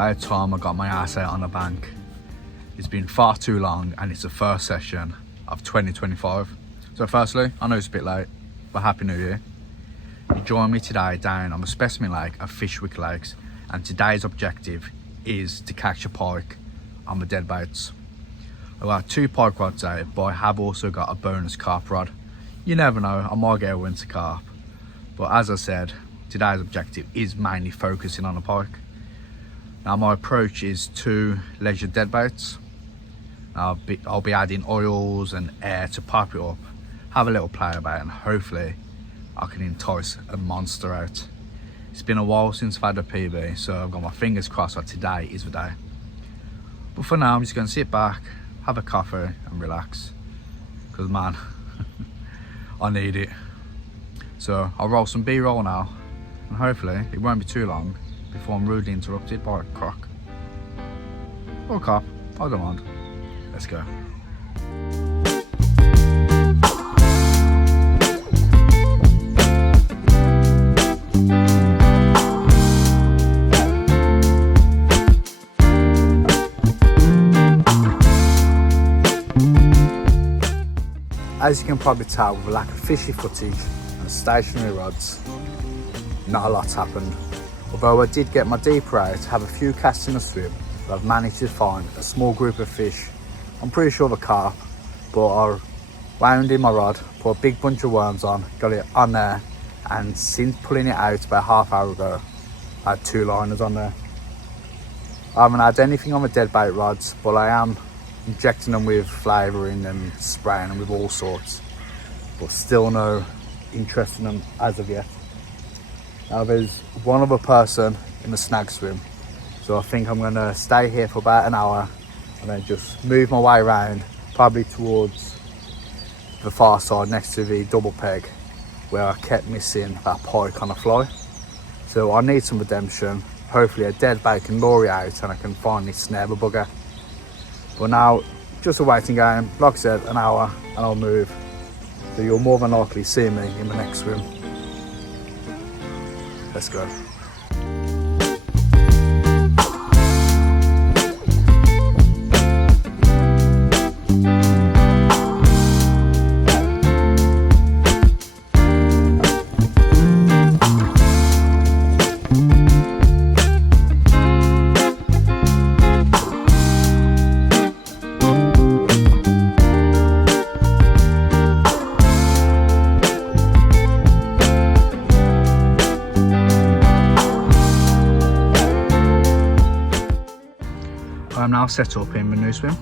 about time I got my ass out on the bank. It's been far too long and it's the first session of 2025. So firstly, I know it's a bit late, but Happy New Year. You join me today down on the specimen lake at Fisherwick Lakes, and today's objective is to catch a pike on the dead baits. I've got 2 pike rods out, but I have also got a bonus carp rod. You never know, I might get a winter carp. But as I said, today's objective is mainly focusing on a pike. Now my approach is 2 leisure dead baits. I'll be adding oils and air to pipe it up, have a little play about, and hopefully I can entice a monster out. It's been a while since I've had a PB, so I've got my fingers crossed that today is the day. But for now, I'm just going to sit back, have a coffee and relax, because man, I need it. So I'll roll some B-roll now, and hopefully it won't be too long before I'm rudely interrupted by a croc or a carp. I don't mind. Let's go. As you can probably tell, with a lack of fishy footage and stationary rods, not a lot's happened. Although I did get my deeper out, have a few casts in a swim, but I've managed to find a small group of fish. I'm pretty sure the carp, but I wound in my rod, put a big bunch of worms on, got it on there, and since pulling it out about half hour ago, I had 2 liners on there. I haven't had anything on the dead bait rods, but I am injecting them with flavouring and spraying them with all sorts, but still no interest in them as of yet. Now there's one other person in the snag swim, so I think I'm going to stay here for about an hour and then just move my way around, probably towards the far side next to the double peg where I kept missing that pike on a fly. So I need some redemption. Hopefully a dead bait can lure it out and I can finally snare the bugger. But now, just a waiting game. Like I said, an hour and I'll move. So you'll more than likely see me in the next swim. Let's go. I'm now set up in my new swim.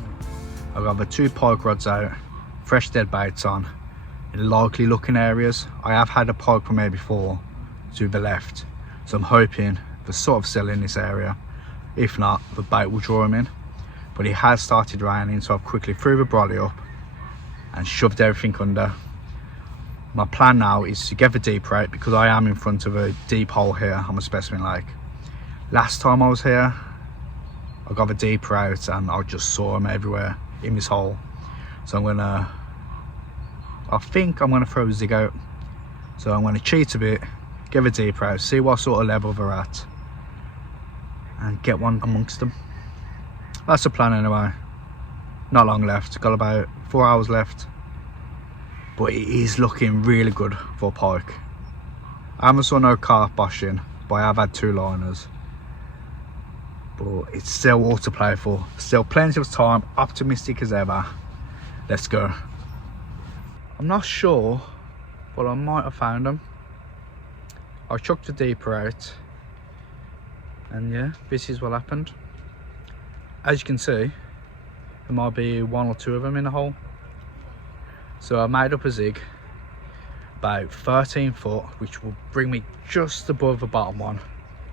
I've got the 2 pike rods out, fresh dead baits on, in likely looking areas. I have had a pike from here before to the left, so I'm hoping the sort of still in this area. If not, the bait will draw him in. But it has started raining, so I've quickly threw the brolly up and shoved everything under. My plan now is to get the deep out because I am in front of a deep hole here on the specimen lake. Last time I was here, I got the deeper out and I just saw them everywhere in this hole. So I think I'm gonna throw a zig out. So I'm gonna cheat a bit, get the deeper out, see what sort of level they're at, and get one amongst them. That's the plan anyway. Not long left, got about 4 hours left. But it is looking really good for pike. I haven't saw no carp boshing, but I have had 2 liners. But it's still all to play for. Still plenty of time, optimistic as ever. Let's go. I'm not sure, but I might have found them. I chucked the deeper out. And yeah, this is what happened. As you can see, there might be 1 or 2 of them in the hole. So I made up a zig, about 13 foot, which will bring me just above the bottom one,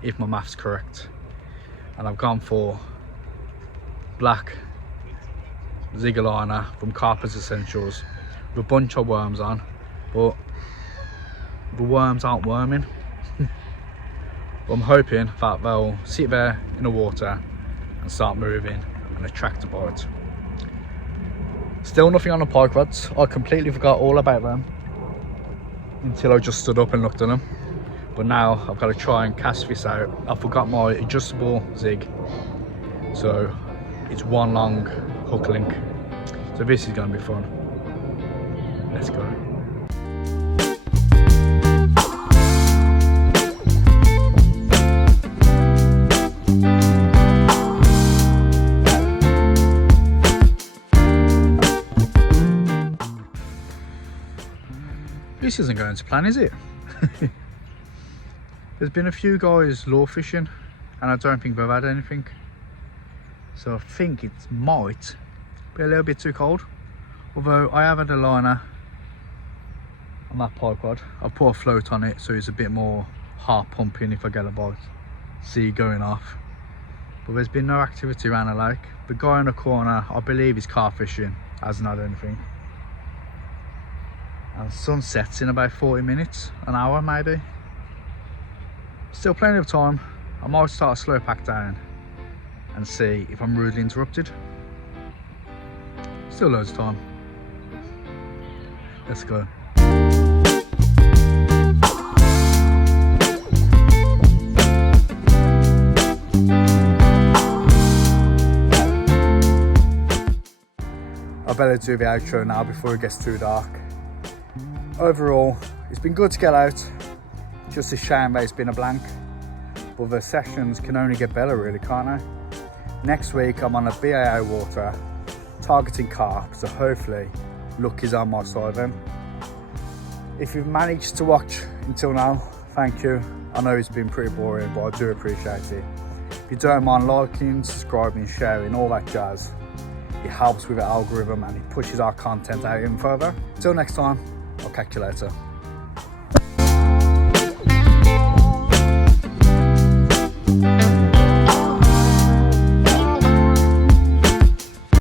if my math's correct. And I've gone for black zigger liner from Carp's Essentials with a bunch of worms on, but the worms aren't worming. I'm hoping that they'll sit there in the water and start moving and attract a bite. Still nothing on the pike rods. I completely forgot all about them until I just stood up and looked at them. But now I've got to try and cast this out. I forgot my adjustable zig, so it's one long hook link. So this is going to be fun. Let's go. This isn't going to plan, is it? There's been a few guys lure fishing and I don't think they've had anything. So I think it might be a little bit too cold. Although I have had a liner on that Pike rod. I've put a float on it so it's a bit more heart pumping if I get a bite. See going off. But there's been no activity around the lake. The guy in the corner, I believe he's carp fishing, hasn't had anything. And sun sets in about 40 minutes, an hour maybe. Still plenty of time. I might start a slow pack down and see if I'm rudely interrupted. Still loads of time. Let's go. I better do the outro now before it gets too dark. Overall, it's been good to get out. Just a shame that it's been a blank. But the sessions can only get better really, can't they? Next week I'm on a BAA water, targeting carp, so hopefully luck is on my side then. If you've managed to watch until now, thank you. I know it's been pretty boring, but I do appreciate it. If you don't mind liking, subscribing, sharing, all that jazz, it helps with the algorithm and it pushes our content out even further. Till next time, I'll catch you later.